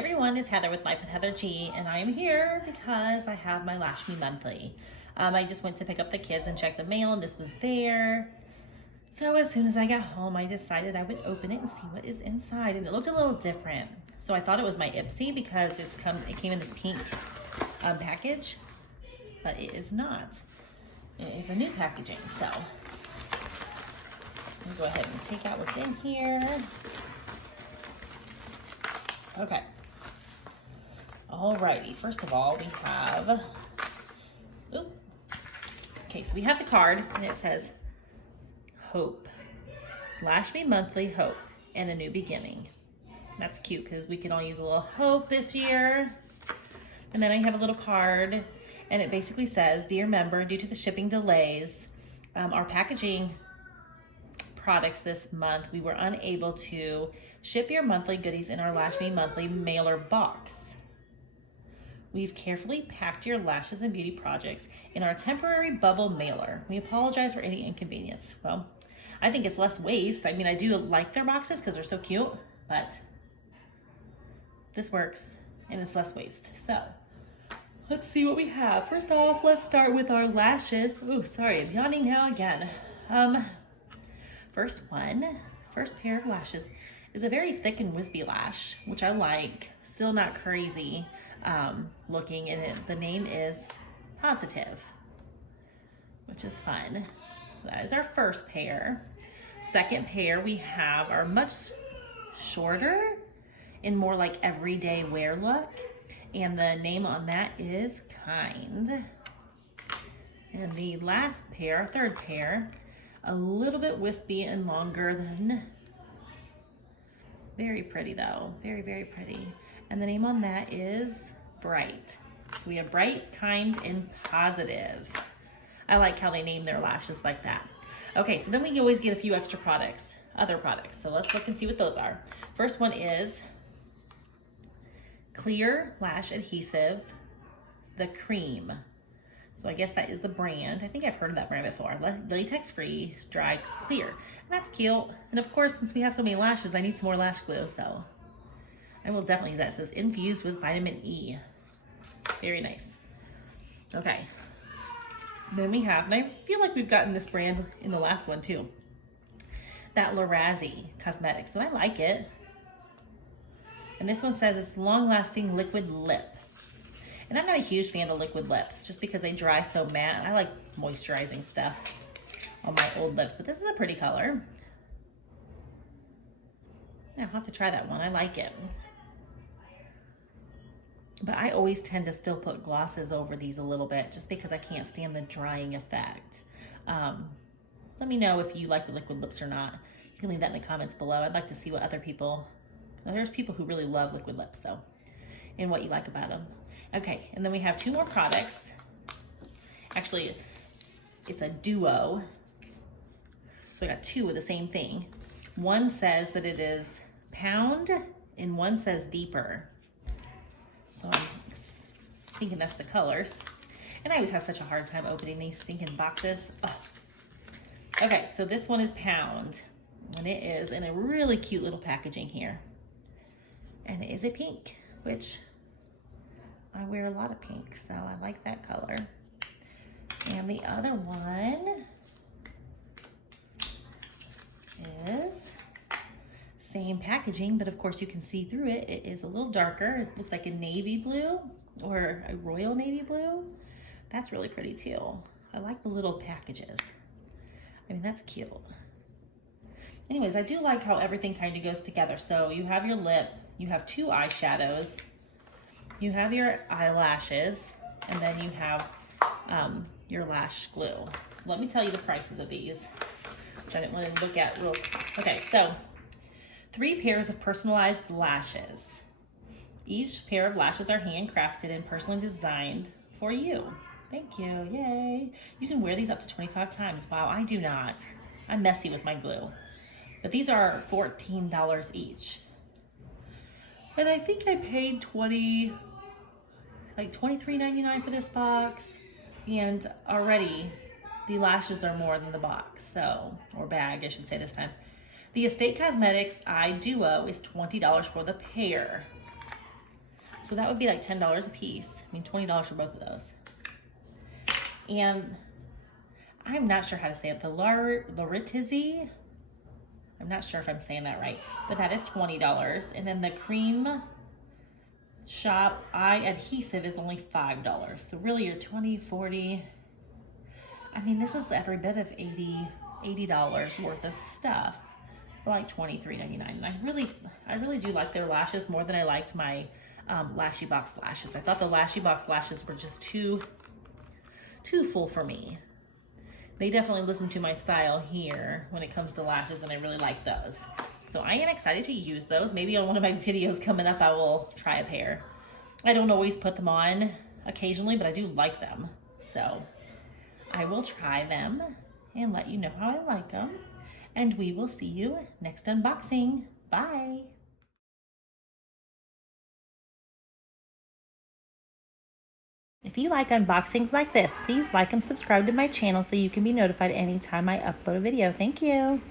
everyone, it's Heather with Life with Heather G, and I am here because I have my Lash Me Monthly. I just went to pick up the kids and check the mail, and this was there. So as soon as I got home, I decided I would open it and see what is inside, and it looked a little different. So I thought it was my Ipsy because it came in this pink package, but it is not. It is a new packaging, so I'm gonna go ahead and take out what's in here. Okay. Alrighty, first of all, we have, okay, so we have the card, and it says, Hope. Lash Me Monthly Hope and a New Beginning. That's cute because we can all use a little hope this year. And then I have a little card, and it basically says, Dear member, due to the shipping delays, our packaging products this month, we were unable to ship your monthly goodies in our Lash Me Monthly mailer box. We've carefully packed your lashes and beauty projects in our temporary bubble mailer. We apologize for any inconvenience. Well, I think it's less waste. I mean, I do like their boxes because they're so cute, but this works and it's less waste. So let's see what we have. First off, let's start with our lashes. Oh, sorry, I'm yawning now again. First pair of lashes is a very thick and wispy lash, which I like. Still not crazy looking, and the name is Positive, which is fun. So that is our first pair. Second pair, we have our much shorter and more like everyday wear look, and the name on that is Kind. And the last pair, our third pair, a little bit wispy and longer than, very pretty though, very, very pretty. And the name on that is Bright. So we have Bright, Kind, and Positive. I like how they name their lashes like that. Okay, so then we can always get a few extra products, other products. So let's look and see what those are. First one is Clear Lash Adhesive, the Cream. So I guess that is the brand. I think I've heard of that brand before. Latex-free, dry, clear. And that's cute. And of course, since we have so many lashes, I need some more lash glue, so I will definitely use that. It says infused with vitamin E. Very nice. Okay. Then we have, and I feel like we've gotten this brand in the last one too, that Larazzi Cosmetics, and I like it. And this one says it's long-lasting liquid lip. And I'm not a huge fan of liquid lips just because they dry so matte. I like moisturizing stuff on my old lips, but this is a pretty color. Yeah, I'll have to try that one. I like it. But I always tend to still put glosses over these a little bit just because I can't stand the drying effect. Let me know if you like the liquid lips or not. You can leave that in the comments below. I'd like to see what other people, there's people who really love liquid lips though, and what you like about them. Okay, and then we have two more products. Actually, it's a duo. So I got two of the same thing. One says that it is Pound, and one says Deeper. So I'm thinking that's the colors. And I always have such a hard time opening these stinking boxes. Ugh. Okay, so this one is Pound, and it is in a really cute little packaging here. And it is a pink, which I wear a lot of pink, so I like that color. And the other one is same packaging, but of course you can see through it. It is a little darker. It looks like a navy blue or a royal navy blue. That's really pretty too. I like the little packages. I mean, that's cute. Anyways, I do like how everything kind of goes together. So you have your lip, you have two eyeshadows, you have your eyelashes, and then you have your lash glue. So let me tell you the prices of these, which I didn't want to look at real. Okay, so 3 pairs of personalized lashes. Each pair of lashes are handcrafted and personally designed for you. Thank you, yay. You can wear these up to 25 times. Wow, I do not. I'm messy with my glue. But these are $14 each. And I think I paid $23.99 for this box, and already the lashes are more than the box, so, or bag I should say this time. The Estate Cosmetics Eye Duo is $20 for the pair. So that would be like $10 a piece. I mean, $20 for both of those. And I'm not sure how to say it. The Laritizzi. I'm not sure if I'm saying that right, but that is $20. And then the Cream Shop eye adhesive is only $5. So really you're 20, 40. I mean, this is every bit of $80 worth of stuff for like $23.99. And I really do like their lashes more than I liked my Lashy Box lashes. I thought the Lashy Box lashes were just too full for me. They definitely listen to my style here when it comes to lashes, and I really like those. So I am excited to use those. Maybe on one of my videos coming up, I will try a pair. I don't always put them on occasionally, but I do like them. So I will try them and let you know how I like them. And we will see you next unboxing. Bye. If you like unboxings like this, please like and subscribe to my channel so you can be notified anytime I upload a video. Thank you.